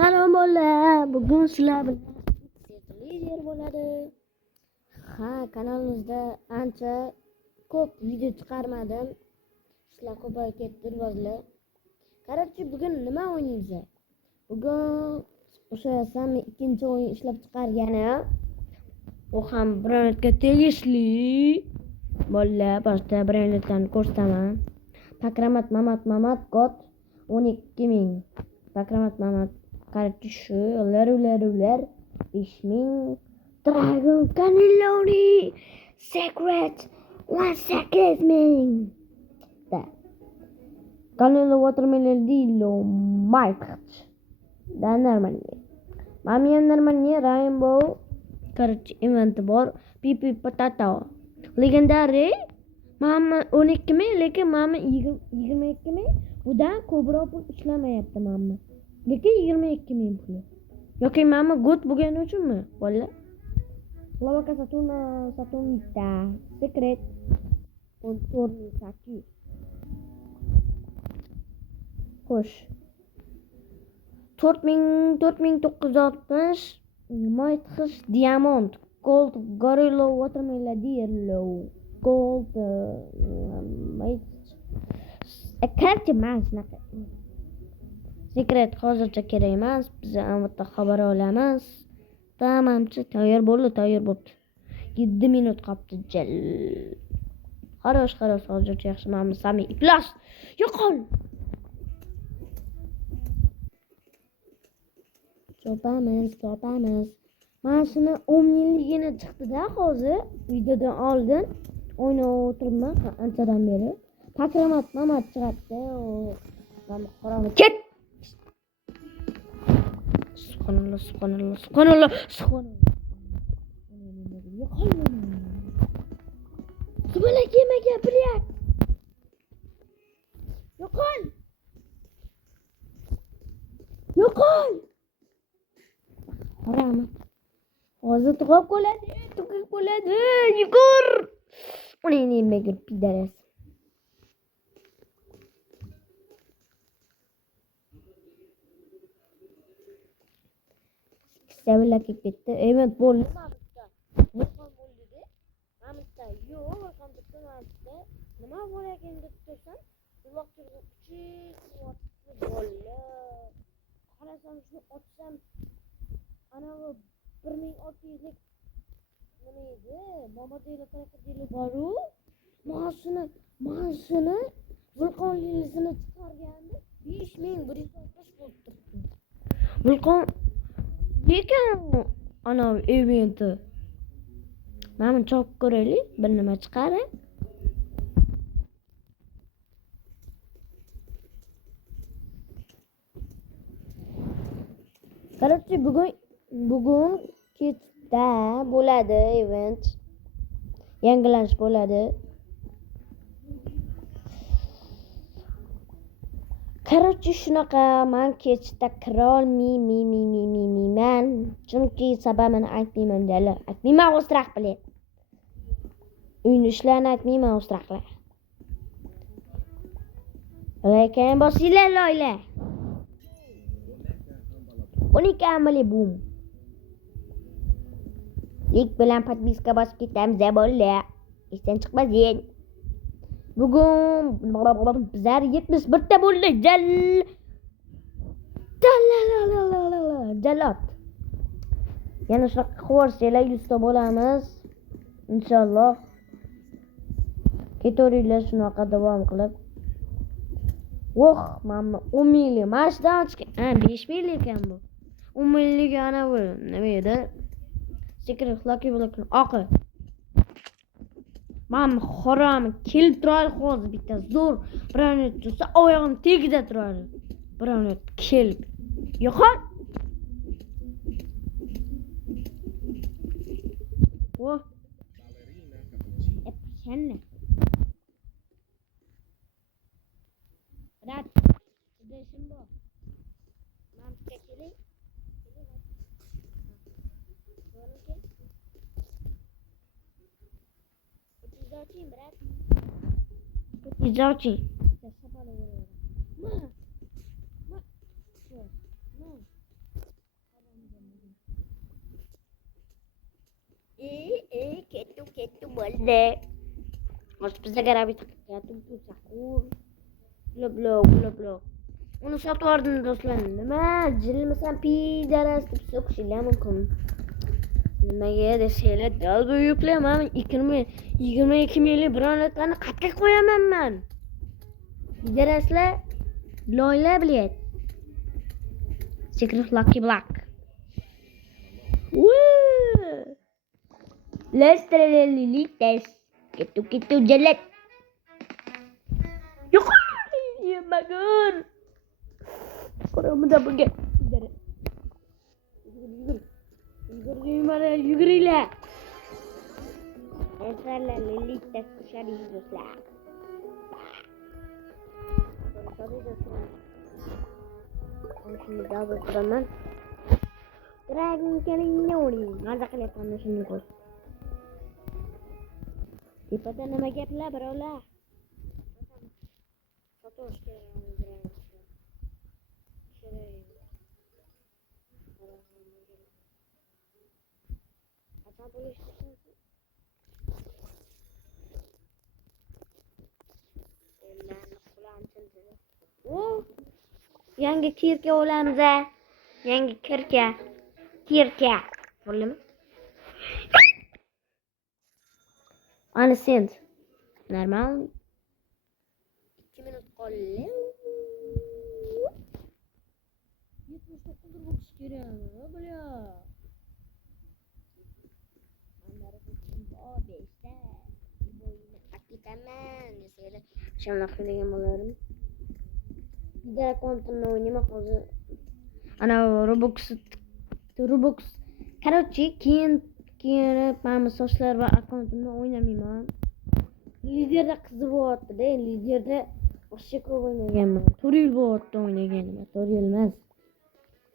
Salom bolalar, bugun sizlar bilan lider bo'ladi. Kanalimizda ancha ko'p video chiqarmadim. Ishlar ko'payib ketdi rivojlar. Qarorchi, bugun nima o'ynaymiz? Bugun o'sha sammi ikkinchi o'yin ishlab chiqargani. U ham brendga tegishli. Bolalar, boshqa brendlarni ko'rsataman. Pakramat Mamat God 12.000. Pakramat Mamat qarorchi shu ular 5.000. Dragon Cannelloni Secret 1.000. Da. Canelo Watermelon Dillo Mike. Da нормально. Mami ham нормально. Rainbow qarorchi event bor. Pipi Potato. Legendary Mama 12.000, lekin mama 22.000. Budan ko'proq pul ishlamayapti mama. Lekin 22.000 pul. Yoki mama good bo'lgani uchunmi? Bola. Lavaka Saturnita Secret Contornisaki. Xo'sh. 4.960 Moitxish Diamond Gold Gorilla Watermelon Dillo Gold karti emas shunaqa. Secret hozircha kerak emas. Biz albatta xabar olamiz. Tamomchi, tayyor bo'libdi. 7 minut qolibdi. Xarosh hozircha yaxshi. Mana sami iflos. Yo'qol. Chopamiz. Mana shuni 10 yilligini chiqdi-da hozir. Videodan oldin o'ynab o'tiribman anchadan beri. Pakramat Mamat chiqadi. Mana qorami ket. Subhanalloh. Subhanallah kemaga bilyat. Yo'qol. Qorami. Hozir tug'ib qoladi. Yugur. Uning nimaga pidaras. Sevilla ketdi. Event bo'ldi. Volqon bo'ldi-da. Mamutda yo'q, volqon bitta mamutda. Nima bo'lagan deb tursan? Uloqtirib uchi bolla. Qarasam shuni ochsam ana bu 1600 lik nima edi? Momadela qanaqa boru? Mashina vulqon lilisini chiqarganda 5160 bo'lib turibdi. Vulqon lekin ana eventi mana chop ko'raylik, bir nima chiqadi. Qarorchi, bugun kechda bo'ladi event. Yangilanish bo'ladi. Qarorchi shunaqa, men kechda kira olmayman. Chunki sababini aytmayman deylar. Aytmayman o'stroq bilan. Uyni ishlarni aytmayman o'stroqlar. Lekin bosinglar loylar. 12 amali boom. Lik bilan podpiska bosib ketamiz bolalar. Esdan chiqmasin. Bugun bizlar 71 ta bo'ldi. Jalot. Yana shunaqa qo'rsanglar 100 ta bo'lamiz. Inshaalloh. Ketoringlar shunaqa davom qilib. Mana 10 minglik mashdan chiqqan. 5 minglik ekan bu. 10 minglik ana bu nima edi? Secret Lucky Block'ning oqi. Mana xoram kelib turadi hozir bitta zo'r birovni tursa oyog'im tegida turadi. Birovni kelib. Yo'qol. Epshanna. Rat. Deshim bor. Mamka keling. Izauchi, brat. Izauchi. bo'ldi. Hozir bizga garabi taqatib tursakur. Blo. Uni sotib oldim do'stlar. Nima? Jilmisan pidaras deb so'kishlar mumkin. Nimaga desanglar, dalba yuklayman. 22 milliy bronetlarni qatga qo'yaman men. Pidaraslar loyla bilet. Secret Lucky Black. Woo! Let's test. Gitu jelet. Yuk. Ya bagus. Orang muda pergi. Yugurilah. Esalah lili tes cari dosa. Şimdi daha da zaman. Dragon kelin nyori. Nada kelihatan sini kok. Ipata nama gaplar birovlar. Satu sekarang. Yangi kirka olamiz. Yangi kirka. Bo'ldimi? Ana sent. Normal. 2 minut qoldi. 79 boks kerak, bля. Anlar beshta. Bo'yini akitaman desanglar, shunaqa qilgan bo'lardim. Bitta kontimni o'ynayman hozir. Ana Robux. Короче, keyin mana sochlar va akkauntimni o'ynamayman. Liderda qiziqyapti-da, liderda o'sha ko'p o'ynaganman. 4 yil bo'ldi o'ynaganim, 4 yil emas.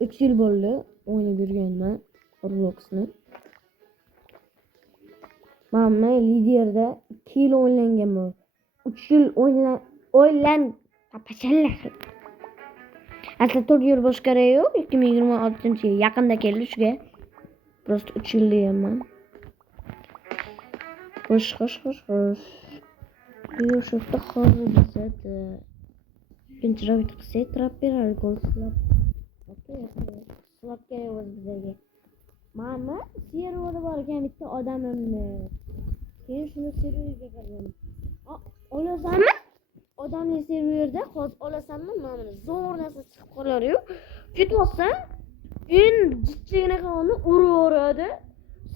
3 yil bo'ldi o'ynab yurganman Robloxni. Mana liderda 2 yil o'ynaganman. 3 yil o'ylan tapachallar. Asli 4 yil bo'lish kerak yo'q, 2026-yil yaqinda keldi shuga. Просто 3 yil deyapman. Xo'sh. Yusufda hozir bizada ikkinchiroq qilsak, trapper gol slab. Okey. Slab kerak o'z bizga. Mana serverda bor ekan bitta odamimni. Keyin shuni serverga kirdim. Olasanmi? Odamning serverda hozir olasanmi? Mana zo'r narsa chiqib qoladi-yu. Ketyapsan, jichchigina qilni uraveradi.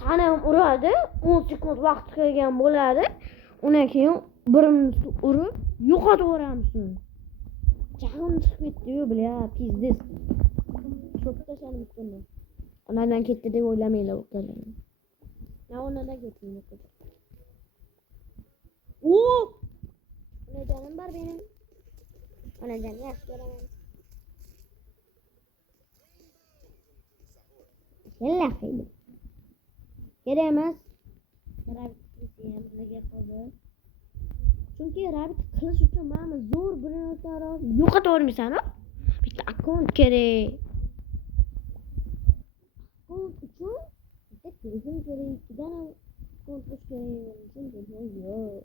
Sana ham uradi. 10 sekund vaqt qilgan bo'ladi. Undan keyin birini urib yo'qotaveramiz. Jahlim chiqib ketdi-yu, bля, pizdes. Cho'pda shanim kunni. Onadan ketdi deb o'ylamanglar o'qlarni. Na onadan ketdi. Onajonim bor benim. Onajon yaxshi ko'raman. Yalla haydi. Kerak emas. Chunki rabit qilish uchun mana zo'r birinotaro yo'qotavermaysan-a? Bitta akkaunt kerak. Akkaunt uchun bitta telefon kerak. Ikkitadan akkaunt kerak. Shunday yo'q.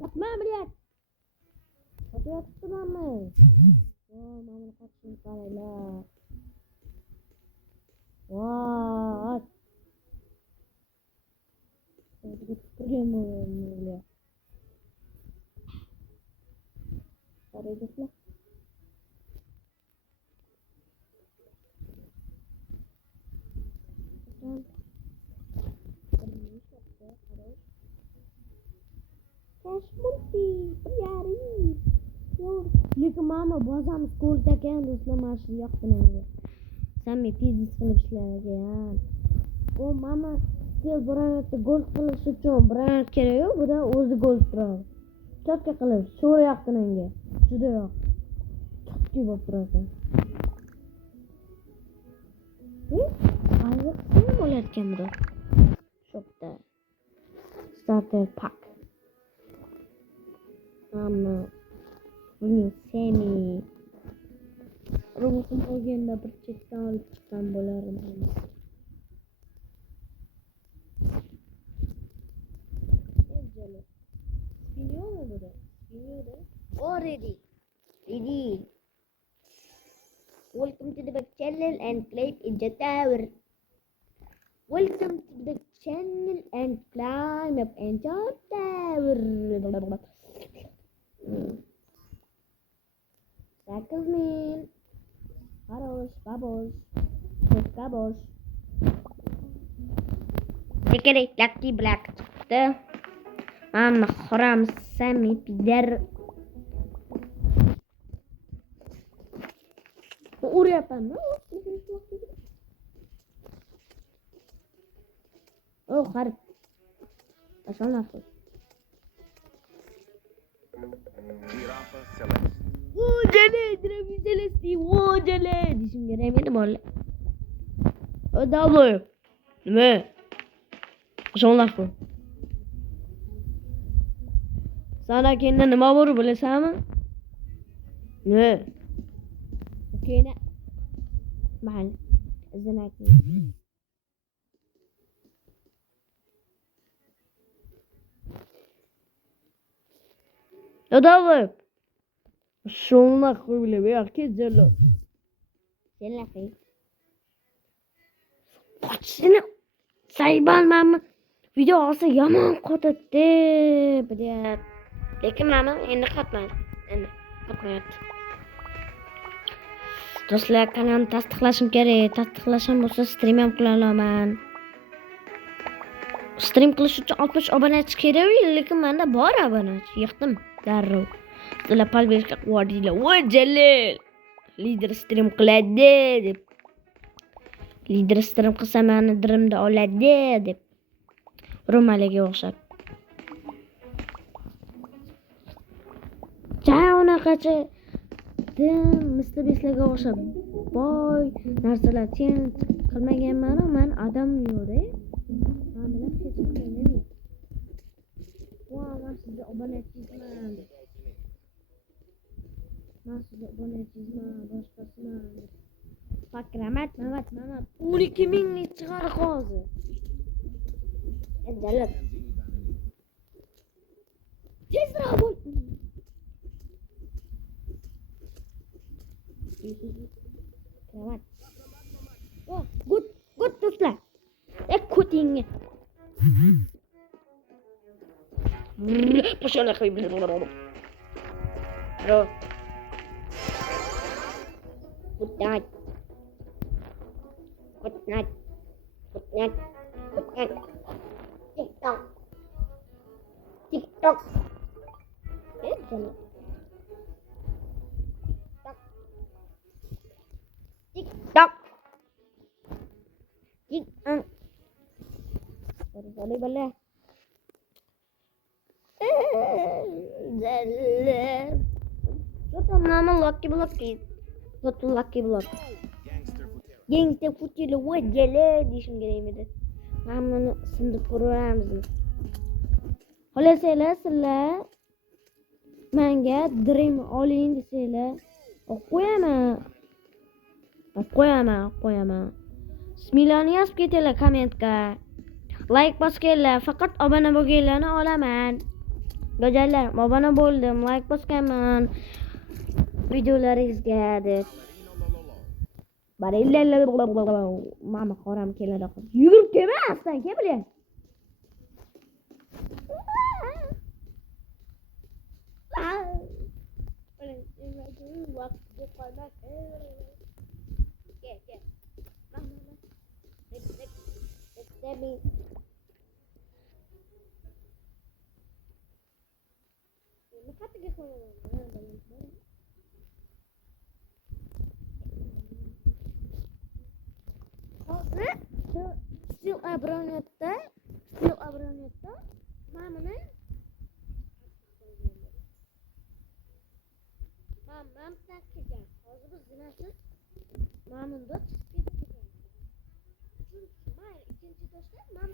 Batma, блядь. Otyaptimi? Mana qatishni qaranglar. What? Прямо, Парадоксально. Кашмунти, прияри. Lekin mama bozam skolda ekan, do'stlar, mana shu yoqdi menga. Sammi pizza qilib ishlagan. O mama Sel bironta gol qilish uchun biron kerak-ku, buda o'zi gol turadi. Cho'tka qilib, sho'ra yoqdi menga. Juda yoq. Chotki bo'lib turadi. Hozir nima bo'layotgan buda? Shopda. Starter pack. Ammo buning semi ruhim olganda bir chetdan olib chiqqan bo'lardim. Spinio mu bu da? Spinio da. Oh, ready. Ready. Welcome to the back channel and climb in the tower. Welcome to the channel and climb up in the tower. Circle man. Haros, bubbles. Bubbles. Tekere lucky black çıktı. Ama haram sami pider. Oraya yapalım. Oh harap. Asal aku. Girafa Celeste. Oh jale, Girafa Celeste. Oh jale. Disim göremedi böyle. O da oluyor. Değil mi? Asal aku. Sana kendine nima bor bilasanmi? Ne? Okeyna. Mahal. Izini Adamım. Sonuna koy bile be herkes zello. Sen la koy. Kaçını sayban mama video olsa yomon qotadi. Bilyap. Lekin mama endi qotmaydi. Endi qotmayapti. Do'stlar, kanalni tasdiqlashim kerak. Tasdiqlashim bo'lsa stream ham qila olaman. Stream qilish uchun 60 obunachi kerak, lekin menda bor obunachi. Yig'dim darrov. Sizlar pal berishga quvvatinglar. Voy Jalil. Lider stream qiladi deb. Lider stream qilsa meni dirimda oladi deb. Romaliga o'xshab. Unaqacha misli beslarga o'xshab boy narsalar change qilmaganman, men odam yo'q-da. Men bilan hech qilmayman. Voy, men sizga obunachiyman. Men sizga obunachiyman, boshqasiman. Fakramat, Mamat. 12 minglik chiqar hozir. Jalil. Tezroq bo'l. Kravat. Oh, good do'stlar. Kutingni. Poshona qo'yib bro. Good night. TikTok. TikTok. Sorry bala. What mama lucky block. What lucky block. Gangster footy what jale dishim gereymedi. Mamani sindib ko'ramiz. Xolasanglar sizlar menga dream oling desanglar, qo'yaman. Bismillahni yozib ketinglar kommentga. Like bosinglar, faqat obuna bo'lganlarni olaman. Go'jallar, obuna bo'ldim, like bosganman. Videolaringizga deb. Mama qoram keladi. Yugurib kelmasdan, kim bilan? Still abonetda mamani mam takkan. Hozir biz zinasiz mamunda chiqib ketgan. Chunki mayli ikkinchi toshda mam